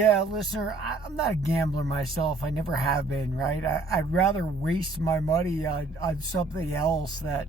Yeah, listener, I'm not a gambler myself. I never have been, right? I'd rather waste my money on something else that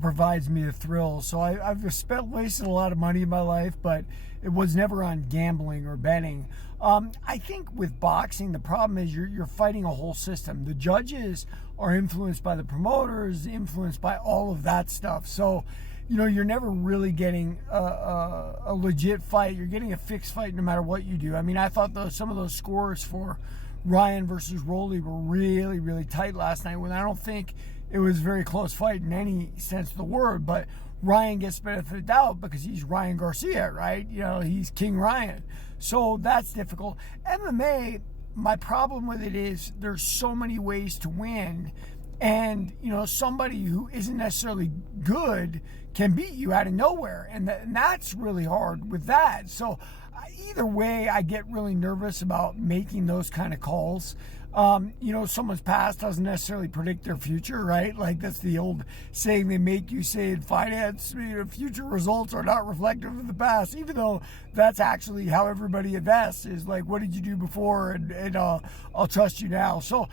provides me a thrill. So I've wasted a lot of money in my life, but it was never on gambling or betting. I think with boxing, the problem is you're fighting a whole system. The judges are influenced by the promoters, influenced by all of that stuff. So you're never really getting a legit fight. You're getting a fixed fight no matter what you do. I mean, I thought some of those scores for Ryan versus Rolly were really, really tight last night, when I don't think it was a very close fight in any sense of the word. But Ryan gets benefit of the doubt because he's Ryan Garcia, right? He's King Ryan. So that's difficult. MMA, my problem with it is there's so many ways to win. And, somebody who isn't necessarily good can beat you out of nowhere. And that's really hard with that. So either way, I get really nervous about making those kind of calls. Someone's past doesn't necessarily predict their future, right? Like, that's the old saying they make you say in finance, future results are not reflective of the past, even though that's actually how everybody invests, is like, what did you do before? And I'll trust you now. So,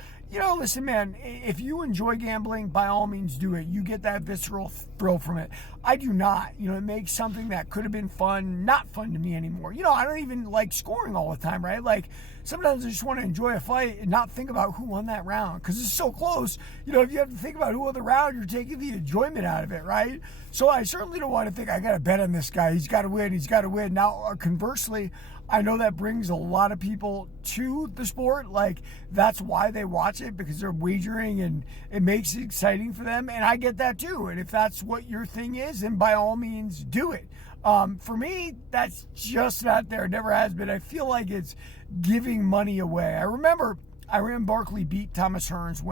listen, man, if you enjoy gambling, by all means do it. You get that visceral thrill from it. I do not. It makes something that could have been fun not fun to me anymore. I don't even like scoring all the time, right? Like, sometimes I just want to enjoy a fight and not think about who won that round because it's so close. If you have to think about who won the round, you're taking the enjoyment out of it, right? So I certainly don't want to think I got to bet on this guy. He's got to win. He's got to win. Now, conversely, I know that brings a lot of people to the sport. Like, that's why they watch it, because they're wagering and it makes it exciting for them. And I get that too. And if that's what your thing is, then by all means do it. For me, that's just not there. It never has been. I feel like it's giving money away. I remember Iran Barkley beat Thomas Hearns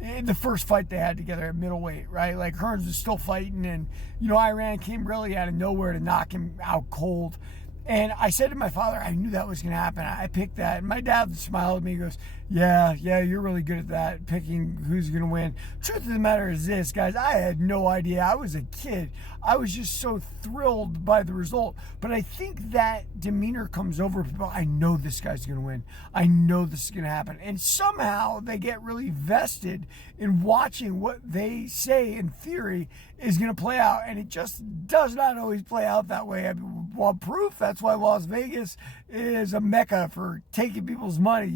in the first fight they had together at middleweight, right? Like, Hearns was still fighting, and Iran came really out of nowhere to knock him out cold. And I said to my father, I knew that was going to happen. I picked that. And my dad smiled at me and goes, yeah, you're really good at that, picking who's going to win. Truth of the matter is this, guys, I had no idea. I was a kid. I was just so thrilled by the result. But I think that demeanor comes over people. I know this guy's going to win. I know this is going to happen. And somehow they get really vested in watching what they say in theory is going to play out. And it just does not always play out that way. I mean, well, proof, that's why Las Vegas is a mecca for taking people's money,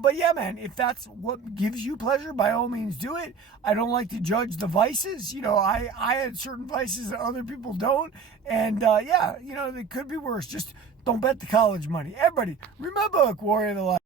But yeah, man, if that's what gives you pleasure, by all means do it. I don't like to judge the vices. I had certain vices that other people don't. And they could be worse. Just don't bet the college money. Everybody, remember, Warrior of the Light.